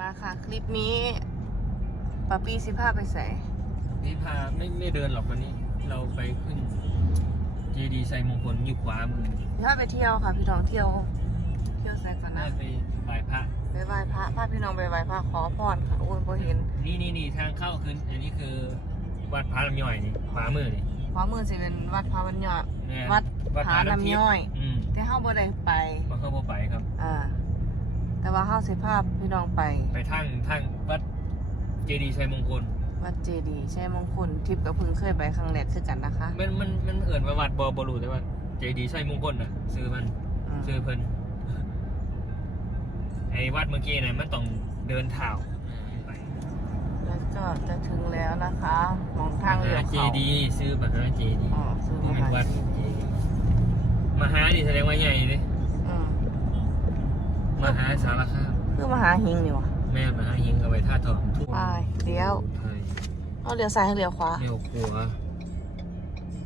มาค่ะ คลิปนี้ป๊าปี้สิพาไปใส่นี่พาไม่ไม่เดินหรอกวันนี้ เราไปขึ้นเจดีไซมงคลอยู่ขวามือพาไปเที่ยวค่ะ พี่น้องเที่ยว เที่ยวใส่ก่อนน่านะไปไหว้พระไปไหว้พระพาพี่น้องไปไหว้พระขอพรค่ะโอ้ยพอเห็นนี่นี่นี่ทางเข้าคืออันนี้คือวัดพระลำย่อยนี่ขวามือนี่ ขวามือสิเป็นวัดพระวันยอดแม่นวัดวัดผาน้ำย่อย อืมแต่เฮาบ่ได้ไปมาเข้าบ่ไปครับ อ่า แต่ว่าเฮาสิพาพี่น้องไป ไปทางทางวัดเจดีไซมงคล วัดเจดีย์ใช่มงคลทิพย์กับเพึ่งเคยไปครั้งแรกคือกันนะคะ มันมันมันเอิ่นว่าวัดบอบรูแต่ว่าเจดีไซมงคลน่ะซื้อมันอืมซื้อเพิ่นไอ้วัดเมื่อกี้น่ะมันต้องเดินเท้าขึ้นไปแล้วก็จะถึงแล้วนะคะมองทางมเลี้ยหาวเจเขาดีย์ซื้อมหาเจดีย์อ๋อซื้อนี่มาเป็นหาวัดเจดีย์มหานี่แสดงว่าใหญ่เลยอืม มหาสารคามคือมหาหิงนี่วะแม่มหาหิงเอาไว้ท่าทองทุ่งไปเลี้ยว ไทยเอาเลี้ยวซ้ายให้เลี้ยวขวา เลี้ยวขวา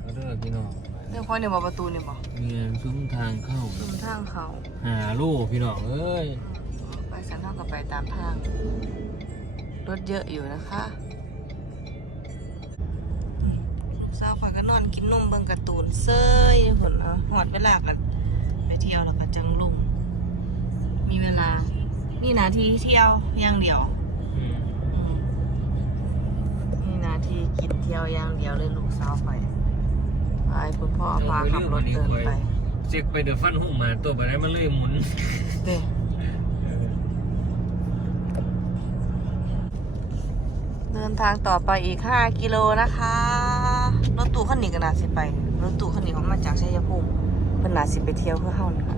ก็เด้อพี่น้องเลี้ยวขวาเนี่ยบ่ประตูเนี่ยบ่เมียนซุ้มทางเข้า ตรงทางเขาหาลูกพี่น้องเอ้ยอืมไปสันเท่ากับไปตามทาง รถเยอะอยู่นะคะอืมลูกสาวข่อยก็นอนกินนมเบิ่งการ์ตูนเซยอยู่ผลเนาะหอดเวลากันไปเที่ยวแล้วก็จังลุง มีเวลา นี่นาทีเที่ยวอย่างเดียวอืมอืมนี่นาทีกินเที่ยวอย่างเดียวเลยลูกสาวไปไปคุณพ่อพาขับรถเดินไปเจ็กไปเดือฟันหุ่มมาตัวไปได้มันเลยหมุนเด้เดินทางต่อไปอีก 5 กิโลนะคะ รถตู้คันนี้ก็น่าสิไป รถตู้คันนี้เขามาจากชัยภูมิเพิ่นน่าสิไปเที่ยวเพื่อเฮานี่ค่ะแ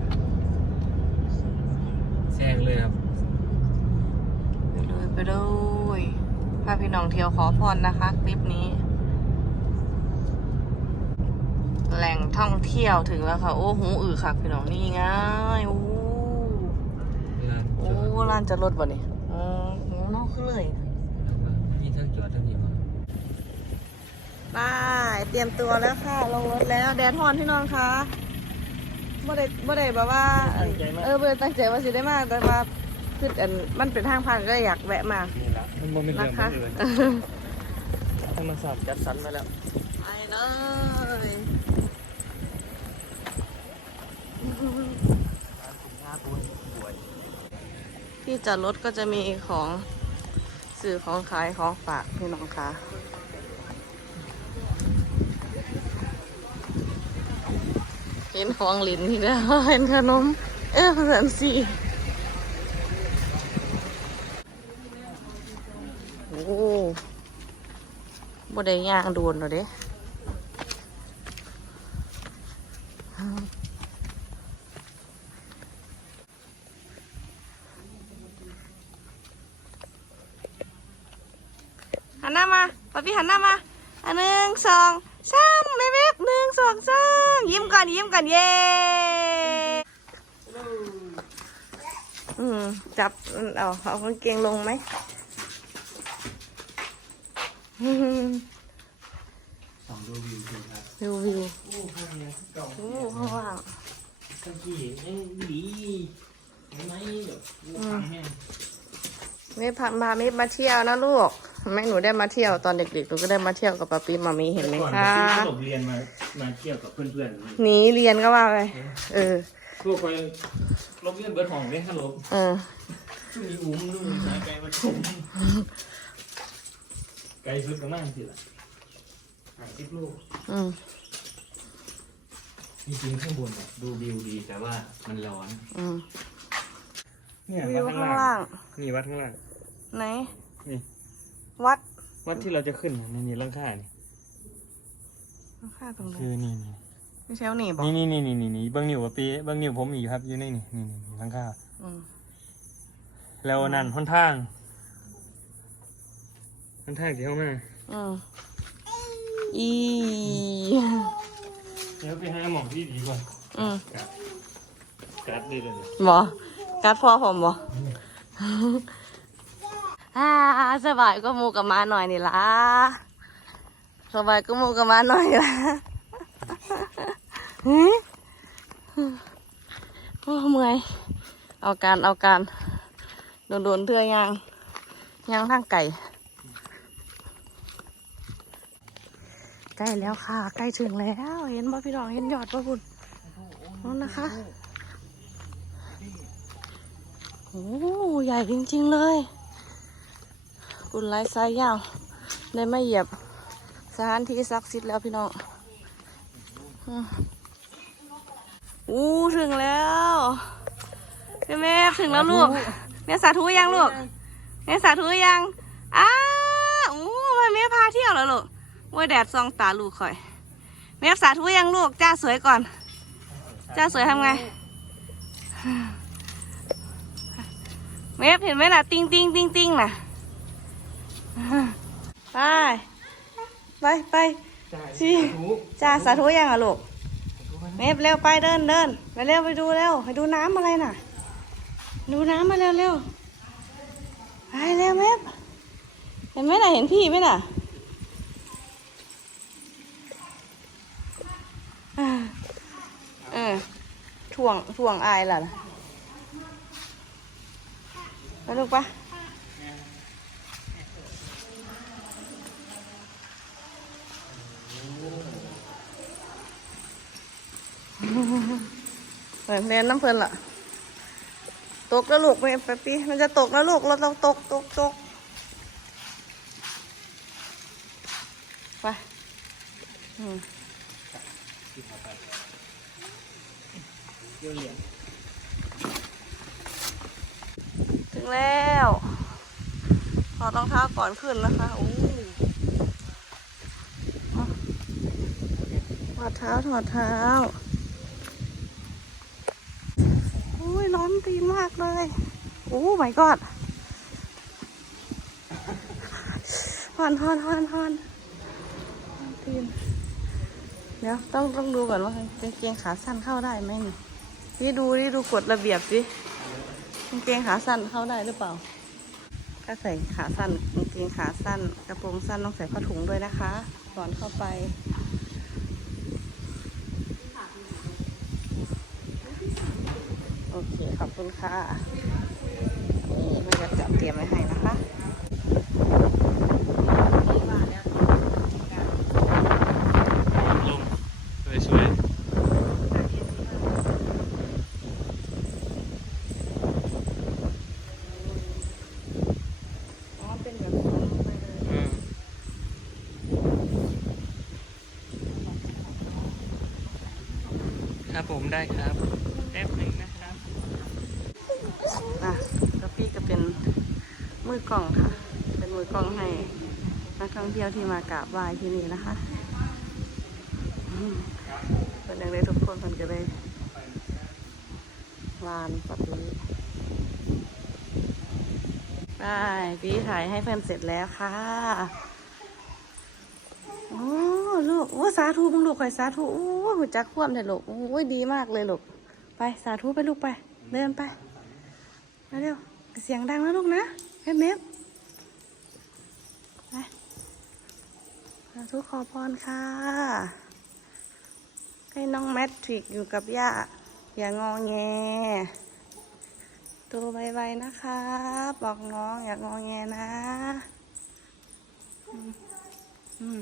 ซงเลยครับไปเลยไปเลยพาพี่น้องเที่ยวขอพรนะคะ คลิปนี้ แหล่งท่องเที่ยวถึงแล้วค่ะ โอ้หูอือค่ะพี่น้องนี่ไงโอ้ลานโอ้จอดลานจะรถบ่เนี่ยอ๋อหูนอกขึ้นเลยนี่ทั้งจอดทั้งนี่มาไปเตรียมตัวแล้วค่ะ ลงรถแล้ว แดดฮอนพี่น้องคะ บ่ได้บ่ได้แบบว่าเออบ่ได้ตั้งใจว่าสิได้มาแต่ว่าคืออันมันเป็นทางผ่านก็อยากแวะมานี่ละมันบ่เป็นนะเรื่องคะบังเอิญธรรมศาสตร์จัดสรรมาแล้วไปเลยที่จอดรถก็จะมีของสื่อของขายของฝากพี่น้องคะ ห็นของลินที่แล้วเห็นขนม เออสันสี่โอ้บ่ได้ย่างโดนหรอเด้หันหน้ามาป๊าปี้หันหน้ามาอันหนึ่งสองสามไม่เวกหนึ่งสองสาม ยิ้มก่อนยิ้มก่อนเย้อืมจับเอาเอากางเกงลงไหมสองดูวิวดูครับวิววิวโอ้ข้างนี้เก่าโอ้ข้างล่างตะกี้ยังดีเห็นไหมแบบฟังแห้งไม่พามาไม่มาเที่ยวนะลูก แม่หนูได้มาเที่ยวตอนเด็กๆ หนูก็ได้มาเที่ยวกับป๊าปีมามีเห็นไหมก่อนคะที่ขนมเรียนมามาเที่ยวกับเพื่อนๆหนีเรียนก็ว่าไปเออพวกไปลบเรียนเบิร์ดห้องเลยฮัลโหลเออ ช่วงนี้อุ้มนู่นนะไกลมาชมไกลสุดก็มากสิล่ะห่างสิบลูกอืมจริงๆข้างบนอะดูวิวดีแต่ว่ามันร้อนอืมเนี่ยวิวัดวข้างข้างล่าล่างงนี่วัดข้างล่างไหน นี่ วัดวัดที่เราจะขึ้นนี่นี่หลังคานี่ค่าตรงไหนคือนี่นี่ไม่ใช่หนีบอกนี่นี่นี่นี่นี่นี่เบิ้งนิ้วว่าปีเบิ้งนิ้วผมอีกครับอยู่ในนี่นี่นี่นี่หลังคาอืมแล้วนั่นหนทางหนทางที่เข้ามาอืมอีเดี๋ยวไปหาหมองที่ดีกว่าอืมกัดดีเลยบอกัดพ่อผมบอ อ่าสบายก็มูกับมาหน่อยนี่ละสบายก็มูกับมาหน่อยละเฮ้ยโอ้เมื่อยเอาการเอาการโดนๆเทื่อยางยางทางไก่ใกล้แล้วค่ะ ใกล้ถึงแล้ว เห็นบ่พี่น้องเห็นยอดบ่บุญนั่นนะคะโอ้ใหญ่จริง ๆ เลย กุนลายสายยาวได้ไม่เหยียบสถานที่ศักดิ์สิทธิ์แล้วพี่น้องอู้ถึงแล้วพี่แม่ถึงแล้วลูกแม่สาธุยังลูกแม่สาธุยังอ้าอู้แม่พาเที่ยวแล้วลูกโอ้ยแดดซองตาลูกข่อยเมฟสาธุยังลูกจ้าสวยก่อน จ้าสวยทำไงเมฟเห็นไหมล่ะ ติ้งติ้งติ้งติ้งน่ะ ไป ไปไปสิจ้าสาธุยังอะลูกเมฟเร็วไปเดินเดินไปเร็วไปดูเร็วไปดูน้ำอะไรน่ะ ดูน้ำมาเร็วเร็วไปเร็วเมฟเห็นไหมน่ะเห็นพี่ไหมน่ะเออถ่วงถ่วงอายล่ะไปลูกปะ เหมือนเรียนน้ำเพลินล่ะ ตกแล้วลูกไม่ไปปีมันจะตกแล้วลูกเราต้องตกตกตกไปถึงแล้วถอดรองเท้าก่อนขึ้นนะคะโอ้ถอดเท้าถอดเท้า อุ้ยร้อนตีนมากเลย โอ้ my god ฮอนฮอนฮอนฮอนร้อนตีน เดี๋ยวต้องต้องดูก่อนว่ากางเกงขาสั้นเข้าได้ไหมนี่พี่ดูดิดูกฎระเบียบสิกางเกงขาสั้นเข้าได้หรือเปล่า ถ้าใส่ขาสั้นกางเกงขาสั้น กระโปรงสั้นต้องใส่ผ้าถุงด้วยนะคะก่อนเข้าไป โอเค ขอบคุณค่ะนี่แม่จะจัดเตรียมไว้ให้นะคะลมสวยอ๋อเป็นแบบนี้ไปเลยๆอืมครับผมได้ครับแป๊บหนึ่งนะ ครับอะแล้วพี่ก็เป็นมือกล่องค่ะ เป็นมือกล่องให้นักท่องเที่ยวที่มากราบไหว้ที่นี่นะคะเป็นอย่างไรทุกคนมันก็เลยลานแบบนี้ได้พี่ถ่ายให้เพื่อนเสร็จแล้วค่ะโอ้ลูกโอ้สาธุมึงลูกข่อยสาธุโอ้หัวจักคว่ำเลยลูกโอ้ยดีมากเลยลูกไปสาธุไปลูกไป เดินไป มาเร็วเสียงดังนะลูกนะแม่เมฟไปสาธุขอพรค่ะ ให้น้องแมทริกอยู่กับย่า อย่างงอแงตัวไวๆนะคะบอกน้องอย่างงอแงนะอืมอืม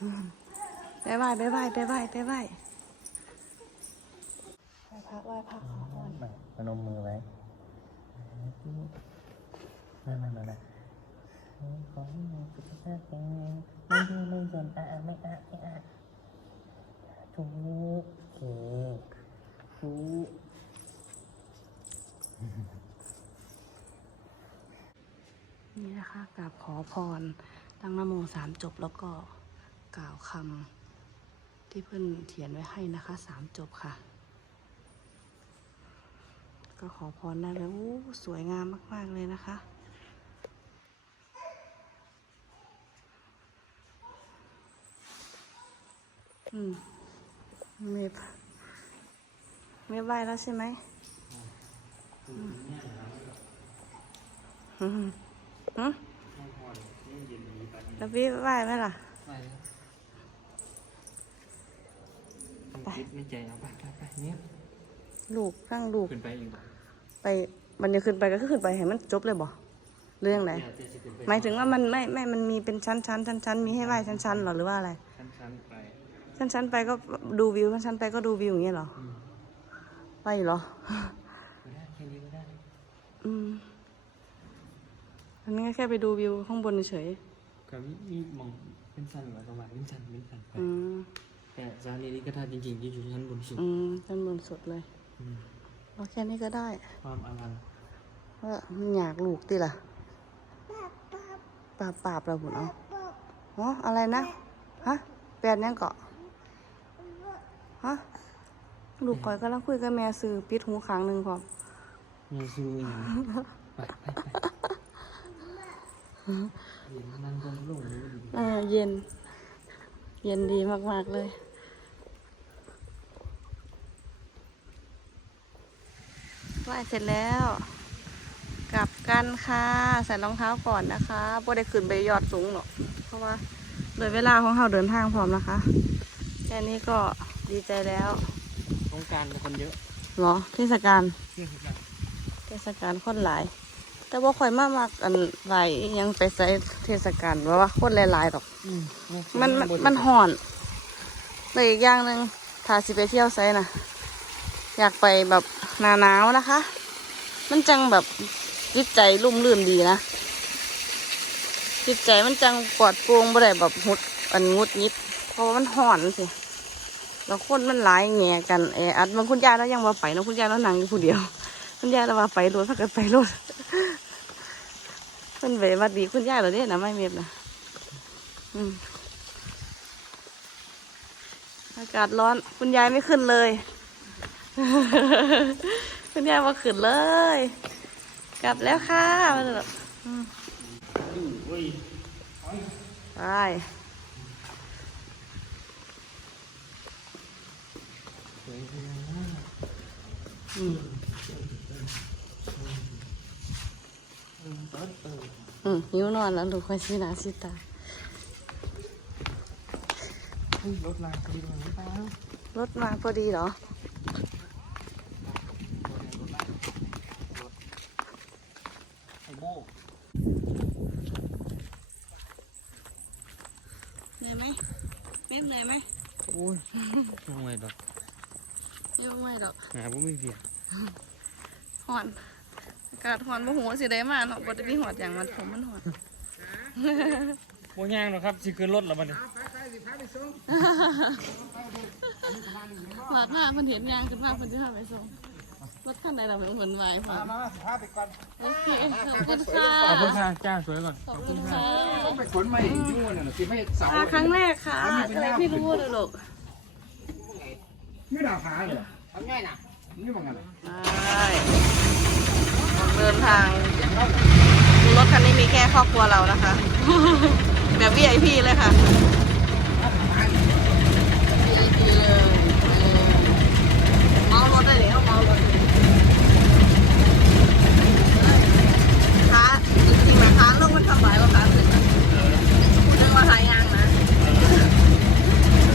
อืมไปไหว้ไปไหว้ไปไหว้ไปไหว้ พระไหว้พระขอพรมาพนมมือไว้มามามามาขอให้มีสุขภาพแข็งแรงไม่ดื้อไม่สนอะอะไม่อะไม่อะถูกโอเคถูกนี่นะคะกราบขอพร ตั้งนโมสามจบแล้วก็กล่าวคำที่เพื่อนเขียนไว้ให้นะคะสามจบค่ะ ก็ขอพรได้เลยอู้สวยงามมาก ๆ เลยนะคะ อืมเมฟเมฟไหวแล้วใช่ไหมอืมอืมอืมแล้วพี่ไหวไหมล่ะไปคิดในใจเอาไปไปไปเนี่ย ลูกทั้งลูกขึ้นไปอีกบ่ไปมันจะขึ้นไปก็คือขึ้นไปให้มันจบเลยบ่เรื่องไหนเนี่ยจะสิขึ้นไปหมายถึงว่ามันไม่ไม่มันมีเป็นชั้นชั้นชั้นชั้นมีให้ไหว้ชั้นชั้นหรอหรือว่าอะไร ชั้นๆไปชั้นชั้นไปก็ดูวิวชั้นชั้นไปก็ดูวิวอย่างเงี้ยเหรออืมไปเหรอก็ได้แค่นี้ก็ได้อืมอันนี้ก็แค่ไปดูวิวข้างบนเฉยก็มีมีมองเป็นสันหรือประมาณเป็นสันเป็นสันไปๆอืมแต่สถานีนี้ก็ถ้าจริงๆที่อยู่ชั้นบนสุดอืมชั้นบนสุดเลยอืม เอาแค่นี้ก็ได้ ความอลังว่ามันอยากลูกติล่ะปาบปาบเราบุญเอาอ๋ออะไรนะ ฮะ แปดยังเกาะ ฮะ ลูกคอยกำลังคุยกับแม่ซื้อปิดหูข้างหนึ่งพร้อมเมียซื้ออย่างนี้ไปไปไปเห็นนั่งตรงลงนี้ดีอ่าเย็น เย็นดีมากๆเลย ไหว้เสร็จแล้ว กลับกันค่ะ ใส่รองเท้าก่อนนะคะบ่ได้ขึ้นไปยอดสูงหรอกเพราะว่าเลยเวลาของเราเดินทางพร้อมนะคะ แค่นี้ก็ดีใจแล้วต้องการคนเยอะเหรอเทศกาลเที่ยวกันเทศกาลคนหลาย แต่ว่าค่อยมากมากอันหลายอิหยังไปใส่เทศกาลว่าว่าคนหลายๆดอกอืมมันมันมันห่อนเลยอีกอย่างหนึ่งถ้าสิไปเที่ยวไซน่ะ อยากไปแบบหนาหนาวนะคะ มันจังแบบจิตใจรุ่มรื่นดีนะจิตใจมันจังปลอดโปร่งบ่ได้แบบหุดอันงุดยิดเพราะว่ามันห่อนสิแล้วคนมันหลายแง่กันแออัดบางคุณยายแล้วยังว่าไปนะคุณยายแล้วนั่งอยู่ผู้เดียว คุณยายแล้วว่าไปรถพักกันไปรถเพิ่นไปหวัดดีคุณยายเรอเนี่ยนะไม่เมียบนะอืมอากาศร้อนคุณยายไม่ขึ้นเลย คุณยายมาขึ้นเลย กลับแล้วค่ะมาเถอะอืมดูเว้ยไปอืมอืมหิวนอนแล้วลูกคอยสีหนาสีตารถลางพอดีเลยเปล่ารถมาพอดีเหรอ ไอ้โบ เหนื่อยไหม เม็ดเหนื่อยไหมโอ้ยทำไมดอกไม่ไม่หรอกหาว่าไม่เบียดหอนอากาศหอนโมโหสิได้มาเนาะบ่ได้มีหอดอย่างมันผมมันหอนโมย่างหรอกครับสิขึ้นรถแล้วมันฝากมาเพิ่นเห็นยางขึ้นมาเพิ่นจะพาไปส่ง รถคันใดล่ะเพิ่นเพิ่นไหวพอมามาสิพาไปก่อนโอเคขอบคุณค่ะขอบคุณค่ะจ้าสวยก่อนขอบคุณค่ะต้องไปขนมาอีกยุ่งน่ะสิไม่เสามาครั้งแรกค่ะก็เลยไม่รู้เลยลูกไม่ดาวหาเลยทำไงน่ะนี่ว่าไงล่ะไปเดินทางรถคันนี้มีแค่ครอบครัวเรานะคะ แบบ VIP เลยค่ะ VIP เลยเมารถได้เลยเอาเมารถขาจริงๆนะขาลงมันทำไหวกว่าขาขึ้นนะพูดเรื่องว่าหายยางนะ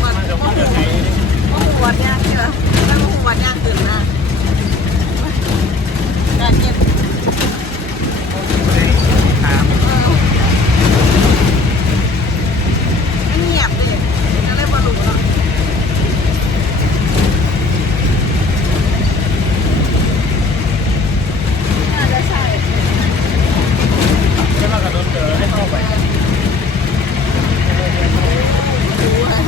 มันก็หัวหัวดยางนี่เหรอตั้งหัวดยางตื่นนะการเก็บ ถาม มันเงียบดิอะไรบอลูเนาะน่าจะใช่ แล้วเราก็โดนเจอให้เข้าไป รู้อะ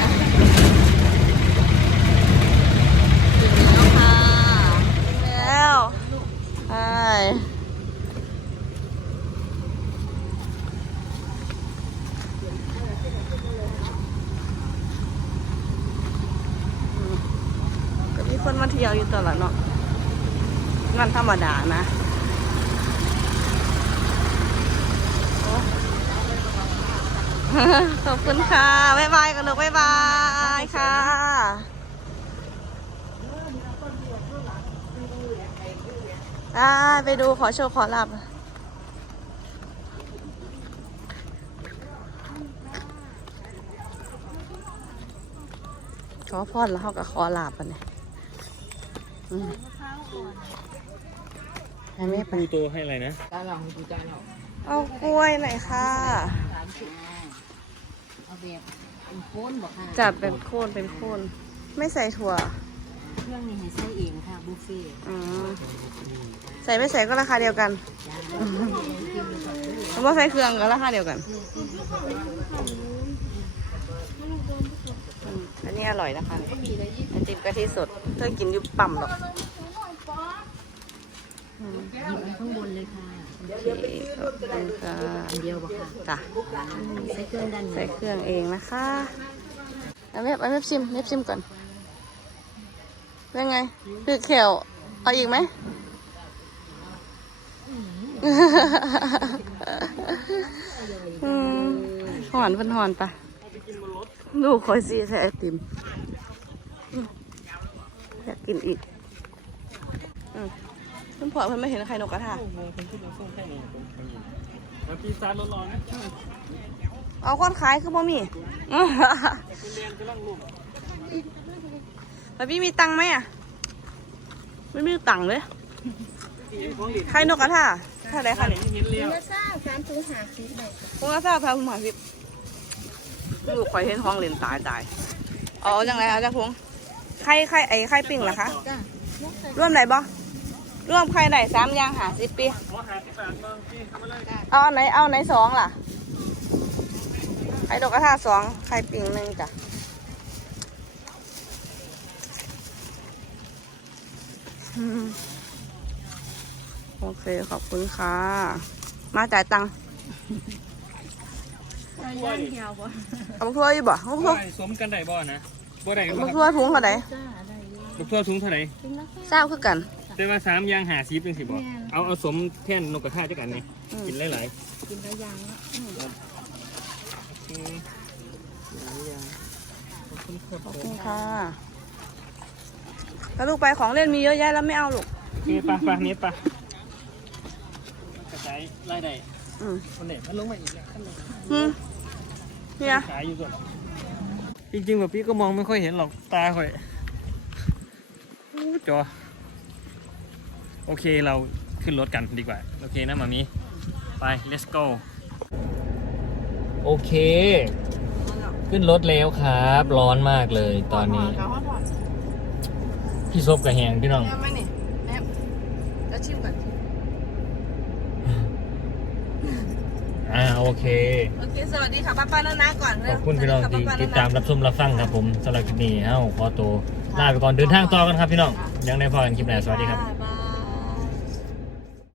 ถึงแล้วค่ะถึงแล้วใช่ก็มีคนมาเที่ยวอยู่ตลอดเนาะงานธรรมดานะโอ้ ขอบคุณค่ะ บ๊ายบายกันลูกบ๊ายบายค่ะ ได้ไปดูขอโชว์ขอหลับ ขอพรแล้วเขาก็ขอหลับกันเนี่ยอืมให้แม่ไปปูตัวให้อะไรนะตาเราของกูใจเราเอากล้วยหน่อยค่ะ สามสิบเอาแบบเป็นโคนบอกค่ะจัดเป็นโคนเป็นโคน ไม่ใส่ถั่ว เครื่องนี้ให้ใส่เองค่ะบุฟเฟ่ต์อืมใส่ไม่ใส่ก็ราคาเดียวกันจ้าเพราะว่าใส่เครื่องก็ราคาเดียวกันอืมอันนี้อร่อยนะคะไอติมกะทิสด เธอกินอยุบปั่มหรอกอืมหยิบอันข้างบนเลยค่ะโอเคขอบคุณค่ะอันเดียวบอกค่ะจ้ะใส่เครื่องด้านใน ใส่เครื่องเองนะคะเอาเว็บเอาเว็บชิมเว็บชิมก่อน เป็นไงคือเขียวเอาอีกไหมอืมหอนเพิ่นหอนปะดูคอยซีใส่ไอติมอืมอยากกินอีกอืมเพิ่นพอเพิ่นไม่เห็นใครนกกระทาโอ้โหคนที่เราส่งแค่นี้ผมไม่ยินแล้วปีซาร้อนๆนะเอาคนขายคือบ่มี แล้วพี่มีตังค์ไหมอะ ไม่มีตังค์เลย ใครนกกระทาเท่าไรคะเนี่ยเห็นเลี้ยวพวกกระทาพาคุณหมาสิบลูกข่อยเห็นห้องเล่นตายตายเอาจังไรเอาจังพงไข่ไข่ไอ้ไข่ปิ้งเหรอคะ ร่วมไหนบ่ร่วมไข่ไหนสามอย่างหาสิบปีขอหาที่แปดบางที่ทำอะไรเอาอันไหนเอาอันไหนสองล่ะไข่ดอกกระทาสองไข่ปิ่งหนึ่งจ้ะอืม โอเค ขอบคุณค่ะ มาจ่ายตังค์เอาบักทั่วอยู่บ่บักทั่วสมกันได้บ่นะบ่ได้กันบับ่กคทั่วรับถุงเท่าไหร่ลูกทั่วถุงเท่าไหร่เศร้าคือกันแต่ว่าสามยางหาซีเป็นสิบ่เอาเอาสมแท่นนกกระทาจักอันนี่อืมกินหลายกินระยางแล้วๆอืมหลายอย่างขอบคุณครับขอบคุณค่ะ แล้วลูกไปของเล่นมีเยอะแยะแล้วไม่เอาลูกนี่ปะปะนี่ปะกระจายรายได้อืมคนเด็กมันลงมาอีกแล้วอืมเนี่ยขายอยู่ส่วนจริงๆแบบพี่ก็มองไม่ค่อยเห็นหรอกตาค่อยอู้จอโอเคเราขึ้นรถกันดีกว่า โอเคนะมามีไป let's go โอเค ขึ้นรถแล้วครับ ร้อนมากเลยตอนนี้ พี่ซบกับแหงพี่น้องแอมไหมนี่แอมจะชิมก่อนอ่าโอเค โอเค สวัสดีค่ะป้าป้าน้านาก่อนขอบคุณพี่น้องที่ติดตามรับชมรับฟังครับผมสำหรับคลิปนี้เอ้าขอตัวลาไปก่อนเดินทางต่อกันครับพี่น้องยังได้พอกันคลิปหน้าสวัสดีครับบ๊าย